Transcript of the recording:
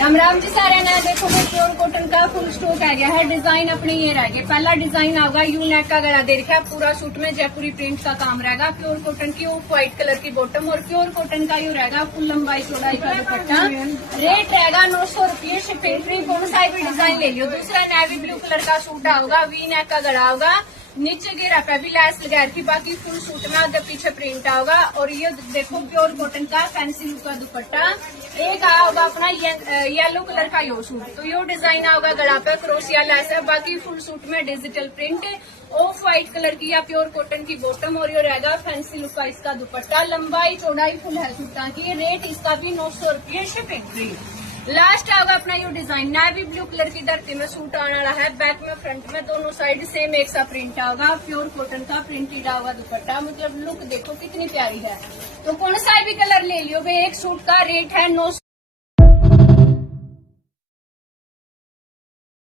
राम राम जी सारे ने देखो भाई प्योर कॉटन का फुल स्टॉक आ गया है। डिजाइन अपने ये रह गए। पहला डिजाइन आएगा यू नेक का गला दे रखा है, पूरा सूट में जयपुरी प्रिंट का काम रहेगा। प्योर कॉटन की ऑफ व्हाइट कलर की बॉटम और प्योर कॉटन का यू रहेगा फुल लंबाई चौड़ाई का दुपट्टा। रेट रहेगा 900 रुपये शिपिंग फ्री। कौन सा भी डिजाइन ले लियो। दूसरा नेवी ब्लू कलर का सूट आऊगा, वी नेक का गला होगा, नीचे घेरा पे भी लैस लगा रखी, बाकी फुल सूट में आगे पीछे प्रिंट आओगा। और ये देखो प्योर कॉटन का फैंसी लुक का दुपट्टा। एक आया होगा अपना येलो कलर का यो सूट, तो यो डिजाइन आओगा गला पे क्रोशिया लैस है, बाकी फुल सूट में digital print. Of white colour की या प्योर कॉटन की बॉटम और ये रहेगा फैंसी लुक का इसका दुपट्टा। लंबाई चौड़ाई फुल है सूटा की। रेट इसका भी 900 रुपये शिपिंग फ्री। लास्ट आएगा अपना ये डिजाइन नेवी ब्लू कलर की धरती में सूट आने वाला है। बैक में फ्रंट में दोनों साइड सेम एक सा प्रिंट आएगा। प्योर कॉटन का प्रिंटेड आएगा दुपट्टा। मतलब लुक देखो कितनी प्यारी है। तो कौन सा भी कलर ले लियो भाई। एक सूट का रेट है 900